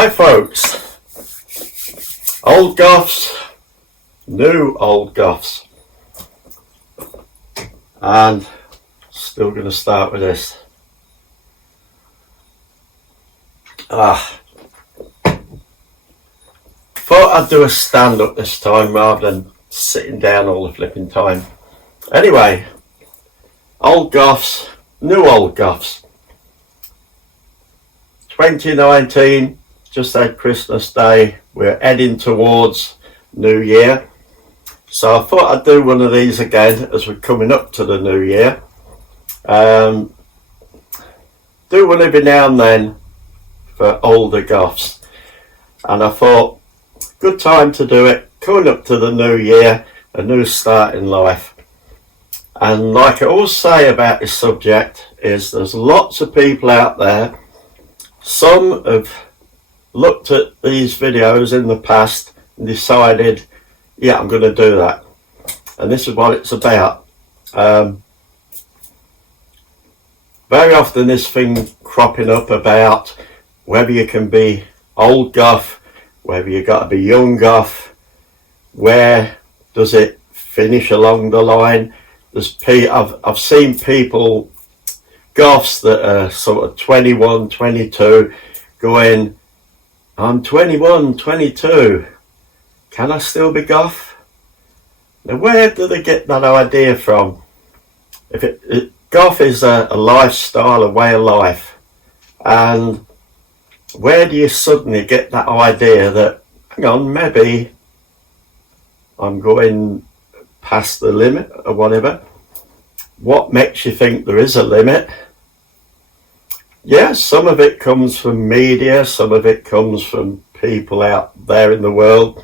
Hi folks, old Goths, new old Goths, and still going to start with this. Thought I'd do a stand-up this time rather than sitting down all the flipping time. Anyway, old Goths, new old Goths. 2019, just had Christmas Day, we're heading towards New Year. So I thought I'd do one of these again as we're coming up to the New Year. Do one every now and then for older Goths. And I thought, good time to do it, coming up to the New Year, a new start in life. And like I always say about this subject is there's lots of people out there. Some have looked at these videos in the past and decided, yeah, I'm going to do that. And this is what it's about. Very often this thing cropping up about whether you can be old Goth, whether you got to be young Goth, where does it finish along the line. I've seen people, Goths that are sort of 21, 22, going, I'm 21, 22, can I still be Goth? Now where do they get that idea from? Goth is a lifestyle, a way of life, and where do you suddenly get that idea that, hang on, maybe I'm going past the limit or whatever? What makes you think there is a limit? Yeah, some of it comes from media, some of it comes from people out there in the world,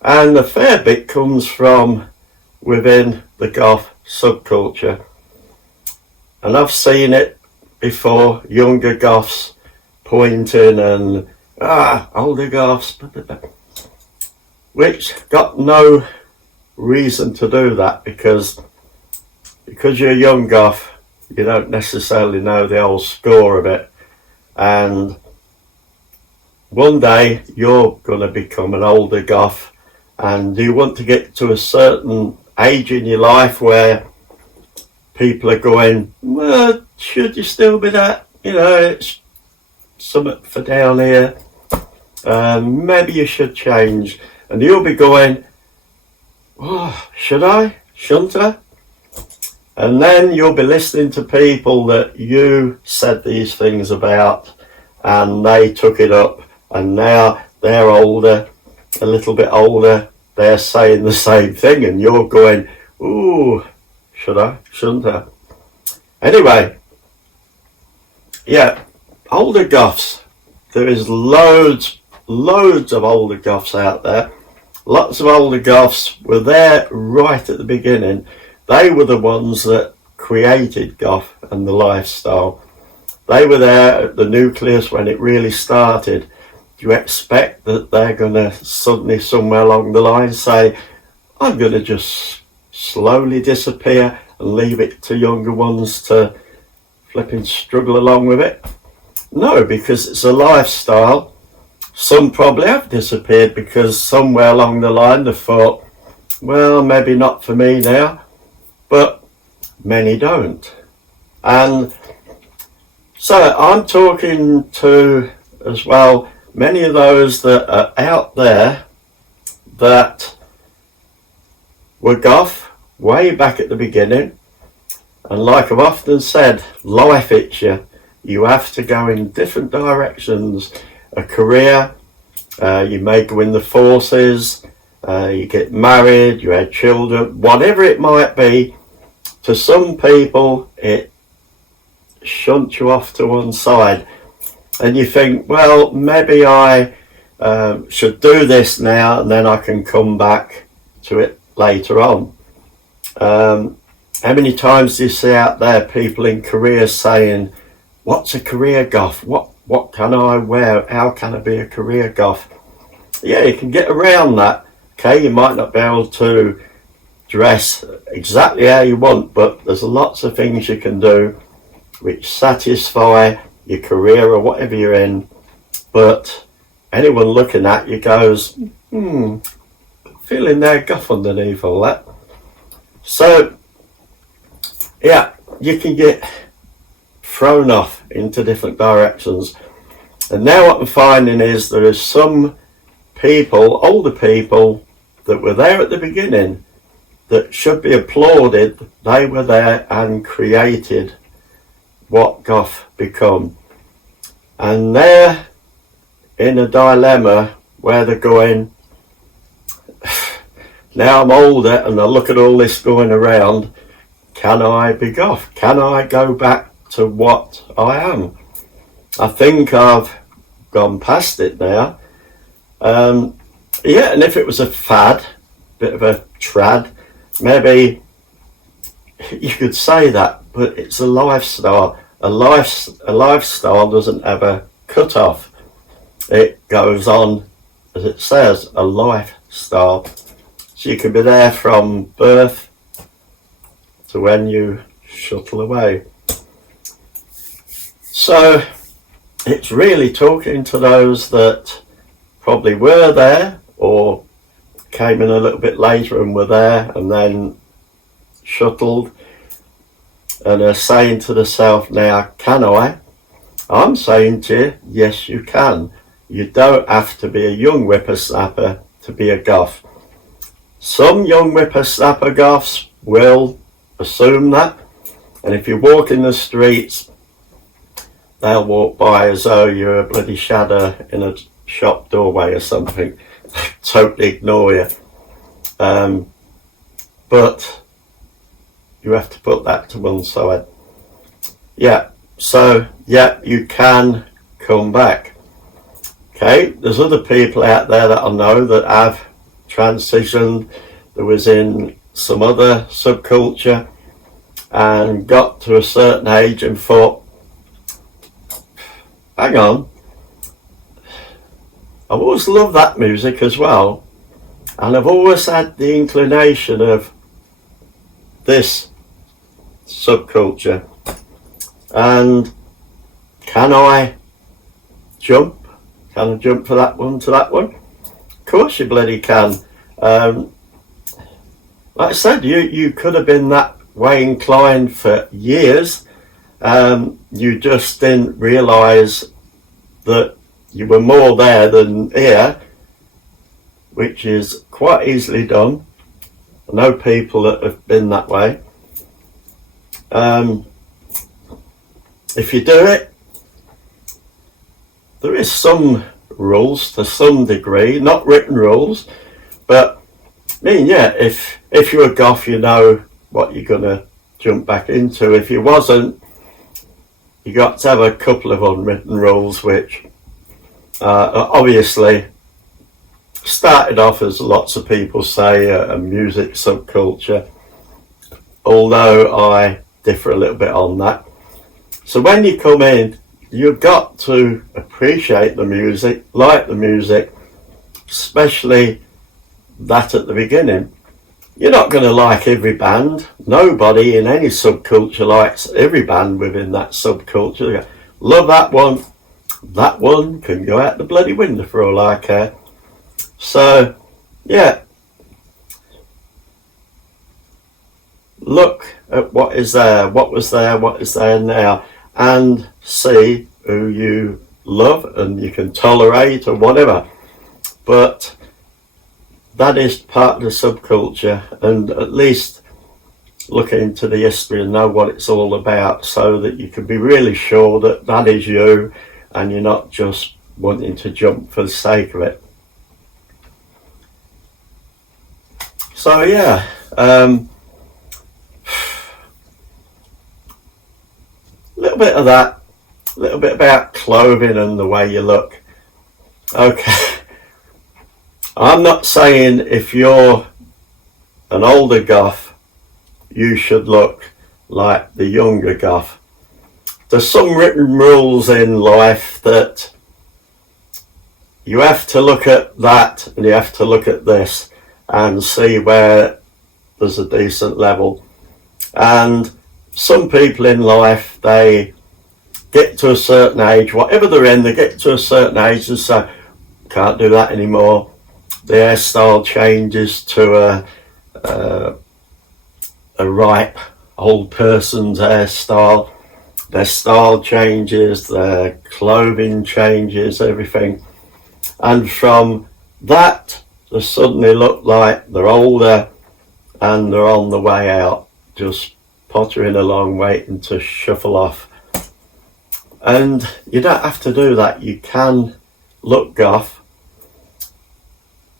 and a fair bit comes from within the Goth subculture. And I've seen it before, younger Goths pointing and, older Goths, which got no reason to do that, because you're a young Goth, you don't necessarily know the whole score of it, and one day you're going to become an older Goth, and you want to get to a certain age in your life where people are going, well, should you still be that? You know, it's something for down here. Maybe you should change. And you'll be going, oh, should I? Shouldn't I? And then you'll be listening to people that you said these things about, and they took it up, and now they're older, a little bit older, they're saying the same thing, and you're going, ooh, should I? Shouldn't I? Anyway, yeah, older Goths. There is loads of older Goths out there. Lots of older Goths were there right at the beginning. They were the ones that created Goth and the lifestyle. They were there at the nucleus when it really started. Do you expect that they're going to suddenly somewhere along the line say, I'm going to just slowly disappear and leave it to younger ones to flipping struggle along with it? No, because it's a lifestyle. Some probably have disappeared because somewhere along the line they thought, well, maybe not for me now. But many don't. And so I'm talking to, as well, many of those that are out there that were Goth way back at the beginning. And like I've often said, life hits you. You have to go in different directions. A career, you may go in the forces, you get married, you have children, whatever it might be. To some people, it shunts you off to one side. And you think, well, maybe I should do this now and then I can come back to it later on. How many times do you see out there people in careers saying, what's a career Goth? What can I wear? How can I be a career Goth? Yeah, you can get around that. Okay, you might not be able to dress exactly how you want, but there's lots of things you can do which satisfy your career or whatever you're in, but anyone looking at you goes, feeling they're Goth underneath all that. So, yeah, you can get thrown off into different directions. And now what I'm finding is there is some people, older people, that were there at the beginning that should be applauded. They were there and created what Goth become. And they're in a dilemma where they're going, now I'm older and I look at all this going around, can I be Goth? Can I go back to what I am? I think I've gone past it now. Yeah, and if it was a fad, bit of a trad, maybe you could say that, but it's a lifestyle. A lifestyle doesn't have a cut off. It goes on, as it says, a lifestyle. So you can be there from birth to when you shuttle away. So it's really talking to those that probably were there or came in a little bit later and were there and then shuttled and are saying to themselves now, can I? I'm saying to you, yes you can. You don't have to be a young whippersnapper to be a Goth. Some young whippersnapper Goths will assume that, and if you walk in the streets, they'll walk by as though you're a bloody shadow in a shop doorway or something. Totally ignore you. But you have to put that to one side. Yeah, so yeah, you can come back. Okay, there's other people out there that I know that have transitioned. There was in some other subculture and got to a certain age and thought, hang on, I've always loved that music as well, and I've always had the inclination of this subculture, and can I jump? Can I jump from that one to that one? Of course you bloody can. Like I said, you could have been that way inclined for years. You just didn't realise that you were more there than here, which is quite easily done. I know people that have been that way. If you do it, there is some rules to some degree, not written rules, but I mean, yeah, if you're a Goth, you know what you're going to jump back into. If you wasn't, you got to have a couple of unwritten rules, which obviously started off as lots of people say a music subculture, although I differ a little bit on that. So when you come in, you've got to appreciate the music, like the music, especially that at the beginning. You're not going to like every band. Nobody in any subculture likes every band within that subculture. Love that one. That one can go out the bloody window for all I care. So, yeah. Look at what is there, what was there, what is there now, and see who you love and you can tolerate or whatever. But that is part of the subculture, and at least look into the history and know what it's all about, so that you can be really sure that that is you and you're not just wanting to jump for the sake of it. So yeah, a little bit of that, a little bit about clothing and the way you look. Okay. I'm not saying if you're an older Goth, you should look like the younger Goth. There's some written rules in life that you have to look at that and you have to look at this and see where there's a decent level. And some people in life, they get to a certain age, whatever they're in, they get to a certain age and say, can't do that anymore. The hairstyle changes to a ripe old person's hairstyle. Their style changes, their clothing changes, everything. And from that, they suddenly look like they're older and they're on the way out, just pottering along, waiting to shuffle off. And you don't have to do that. You can look goth.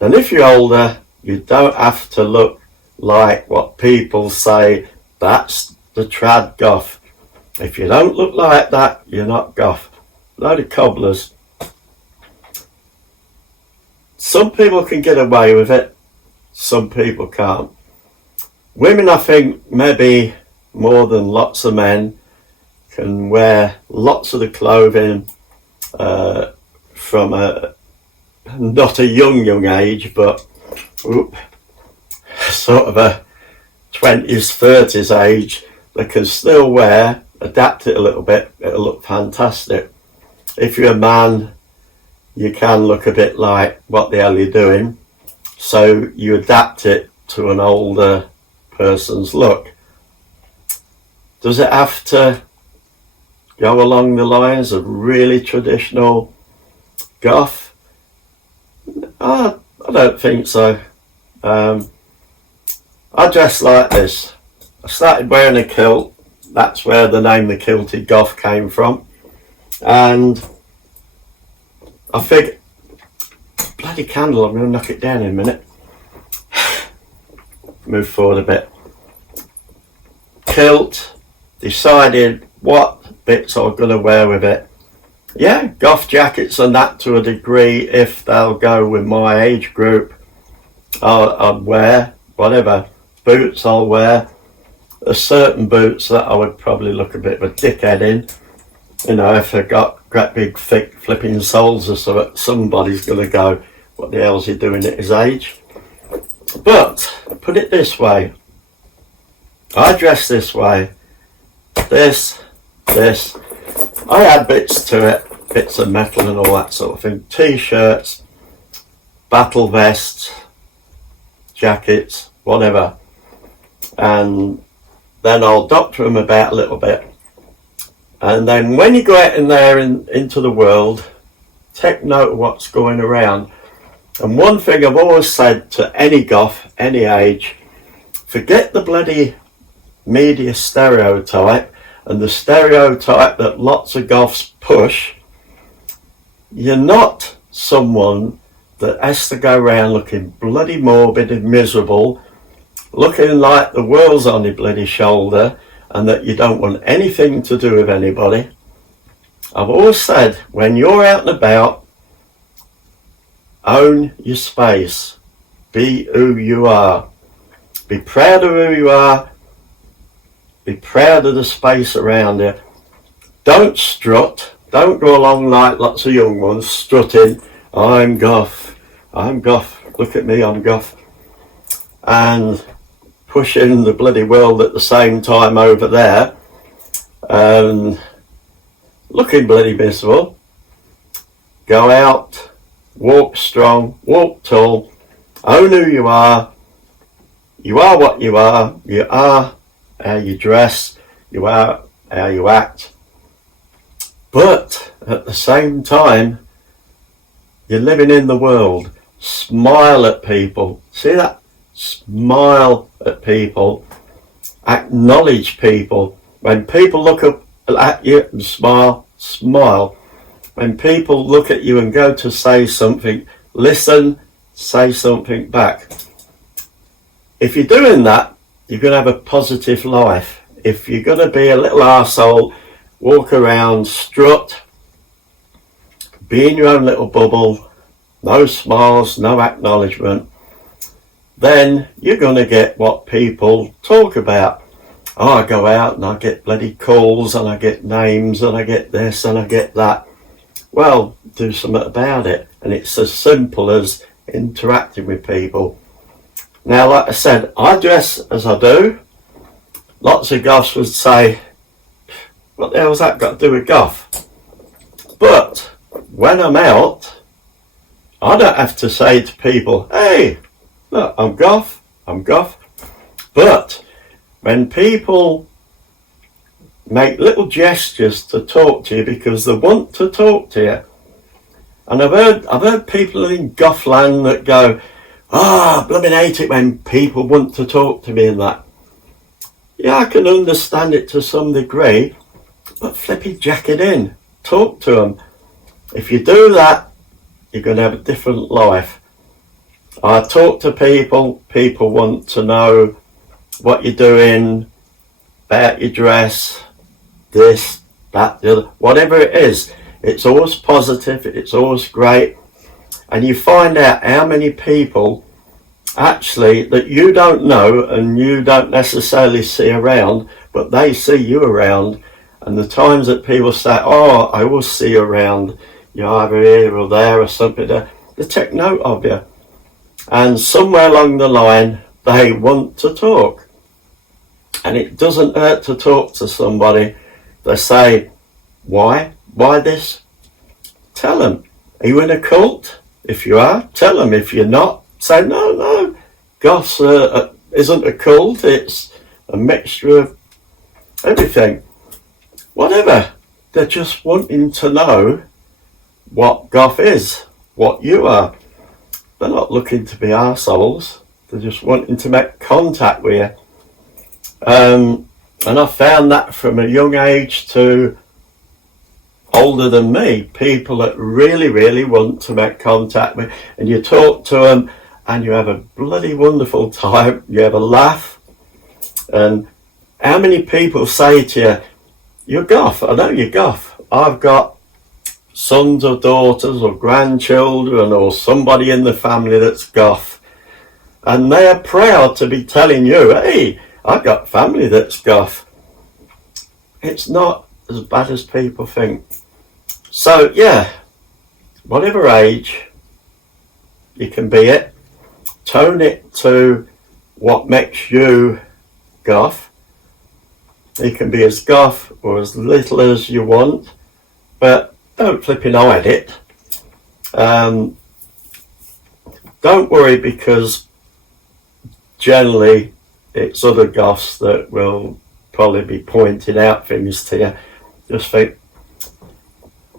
And if you're older, you don't have to look like what people say, that's the trad goth. If you don't look like that, you're not goth. Load of cobblers. Some people can get away with it, some people can't. Women, I think, maybe more than lots of men, can wear lots of the clothing from not a young age, but sort of a 20s, 30s age. They can still wear, adapt it a little bit, it'll look fantastic. If you're a man, you can look a bit like, what the hell are you doing? So you adapt it to an older person's look. Does it have to go along the lines of really traditional goth? I don't think so. I dress like this. I started wearing a kilt. That's where the name the Kilted Goth came from. And I figured, bloody candle, I'm going to knock it down in a minute. Move forward a bit. Kilt, decided what bits I'm going to wear with it. Yeah, goth jackets and that to a degree, if they'll go with my age group, I'll wear, whatever. Boots I'll wear. There's certain boots that I would probably look a bit of a dickhead in. You know, if they've got great big thick flipping soles or so, somebody's going to go, what the hell's he doing at his age? But, put it this way, I dress this way, this, I add bits to it, bits of metal and all that sort of thing, t-shirts, battle vests, jackets, whatever, and then I'll doctor them about a little bit. And then when you go out in there into the world, take note of what's going around. And one thing I've always said to any goth, any age, forget the bloody media stereotype and the stereotype that lots of goths push. You're not someone that has to go around looking bloody morbid and miserable, looking like the world's on your bloody shoulder, and that you don't want anything to do with anybody. I've always said, when you're out and about, own your space. Be who you are. Be proud of who you are. Be proud of the space around you. Don't strut. Don't go along like lots of young ones strutting. I'm goth. I'm goth. Look at me, I'm goth. And pushing the bloody world at the same time over there. Looking bloody miserable. Go out. Walk strong. Walk tall. Own who you are. You are what you are. You are how you dress. You are how you act. But at the same time, you're living in the world. Smile at people. See that? Smile at people. Acknowledge people. When people look up at you and smile, smile. When people look at you and go to say something, listen, say something back. If you're doing that, you're going to have a positive life. If you're going to be a little arsehole, walk around, strut, be in your own little bubble, no smiles, no acknowledgement, then you're going to get what people talk about. Oh, I go out and I get bloody calls and I get names and I get this and I get that. Well, do something about it. And it's as simple as interacting with people. Now, like I said, I dress as I do. Lots of goths would say, what the hell's that got to do with goth? But when I'm out, I don't have to say to people, hey, look, I'm Goth. But when people make little gestures to talk to you because they want to talk to you, and I've heard people in Gothland that go, I blooming hate it when people want to talk to me and that. Yeah, I can understand it to some degree, but flippy jack it in. Talk to them. If you do that, you're going to have a different life. I talk to people want to know what you're doing, about your dress, this, that, the other, whatever it is. It's always positive, it's always great. And you find out how many people actually that you don't know and you don't necessarily see around, but they see you around. And the times that people say, oh, I will see you around, you're either here or there or something, they take note of you. And somewhere along the line, they want to talk. And it doesn't hurt to talk to somebody. They say, why? Why this? Tell them. Are you in a cult? If you are, tell them. If you're not, say, no. Goths isn't a cult. It's a mixture of everything. Whatever. They're just wanting to know what Goth is, what you are. They're not looking to be arseholes. They're just wanting to make contact with you. And I found that from a young age to older than me, people that really, really want to make contact with, and you talk to them and you have a bloody wonderful time, you have a laugh. And how many people say to you, you're Goth? I know you're Goth. I've got sons or daughters or grandchildren or somebody in the family that's Goth. And they're proud to be telling you, hey, I've got family that's Goth. It's not as bad as people think. So yeah, whatever age, you can be it. Tone it to what makes you Goth. You can be as Goth or as little as you want, but don't flipping hide it. Don't worry, because generally it's other Goths that will probably be pointing out things to you. Just think,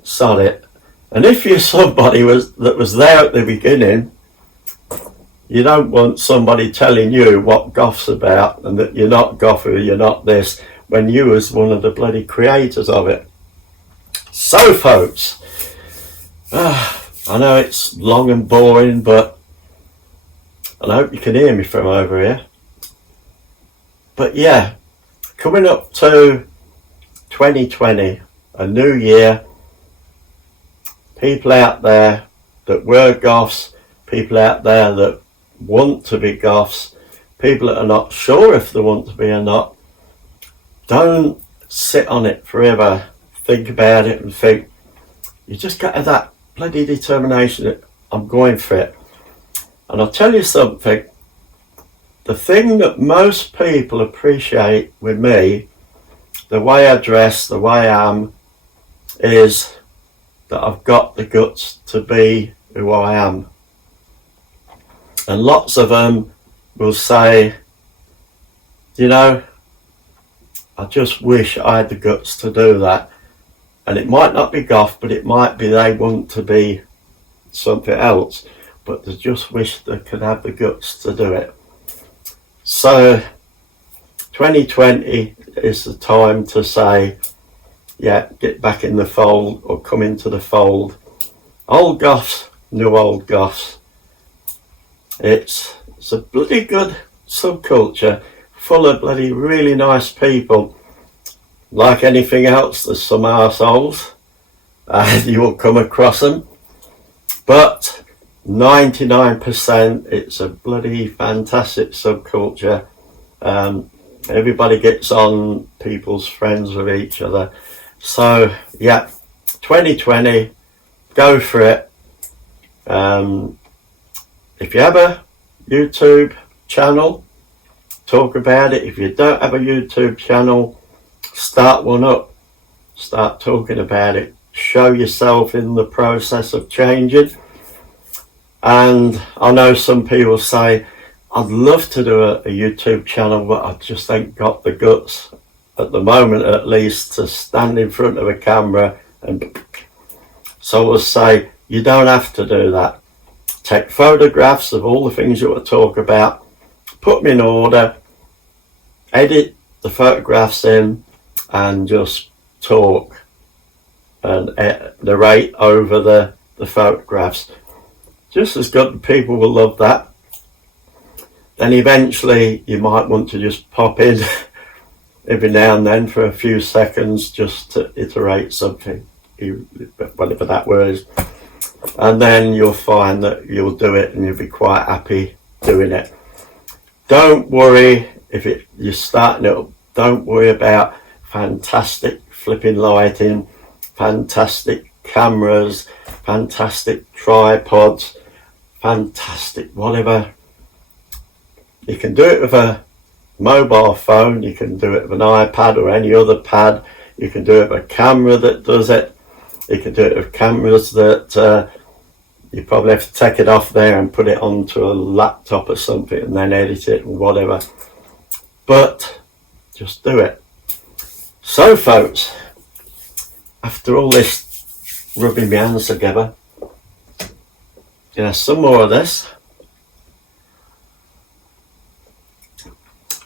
sod it. And if you're somebody that was there at the beginning, you don't want somebody telling you what Goth's about and that you're not Goth or you're not this, when you was one of the bloody creators of it. So folks, I know it's long and boring, but I hope you can hear me from over here. But yeah, coming up to 2020, a new year, people out there that were Goths, people out there that want to be Goths, people that are not sure if they want to be or not, don't sit on it forever. Think about it and think, you just got to have that bloody determination that I'm going for it. And I'll tell you something, the thing that most people appreciate with me, the way I dress, the way I am, is that I've got the guts to be who I am. And lots of them will say, you know, I just wish I had the guts to do that. And it might not be Goth, but it might be they want to be something else, but they just wish they could have the guts to do it. So 2020 is the time to say, yeah, get back in the fold or come into the fold. Old Goths, New Old Goths. It's a bloody good subculture full of bloody really nice people. Like anything else, there's some arseholes, you will come across them, but 99% it's a bloody fantastic subculture. Everybody gets on, people's friends with each other. So yeah, 2020, go for it. If you have a YouTube channel, talk about it. If you don't have a YouTube channel, start one up. Start talking about it. Show yourself in the process of changing. And I know some people say, I'd love to do a YouTube channel, but I just ain't got the guts, at the moment at least, to stand in front of a camera. And so I say, you don't have to do that. Take photographs of all the things you want to talk about, put them in order, edit the photographs in, and just talk and narrate over the photographs. Just as good, people will love that. Then eventually you might want to just pop in every now and then for a few seconds just to iterate something, whatever that word is. And then you'll find that you'll do it and you'll be quite happy doing it. Don't worry if you're starting it up. Don't worry about fantastic flipping lighting, fantastic cameras, fantastic tripods, fantastic whatever. You can do it with a mobile phone, you can do it with an iPad or any other pad, you can do it with a camera that does it, you can do it with cameras that you probably have to take it off there and put it onto a laptop or something and then edit it or whatever. But just do it. So folks, after all this rubbing my hands together, some more of this.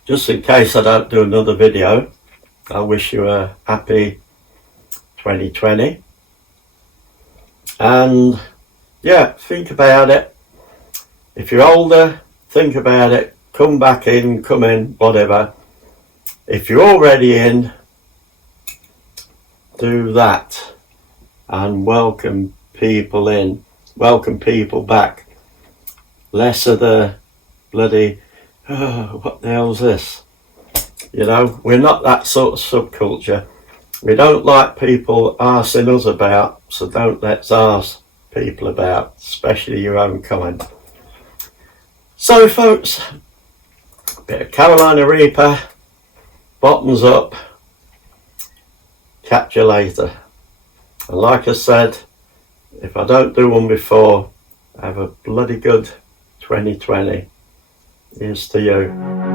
Just in case I don't do another video, I wish you a happy 2020. And yeah, think about it. If you're older, think about it. Come back in, come in, whatever. If you're already in, do that and welcome people in, welcome people back. Less of the bloody, oh, what the hell's this? We're not that sort of subculture. We don't like people arsing us about, so don't let's arse people about, especially your own kind. So folks, a bit of Carolina Reaper, bottoms up, catch you later. And like I said, if I don't do one before, have a bloody good 2020. Here's to you.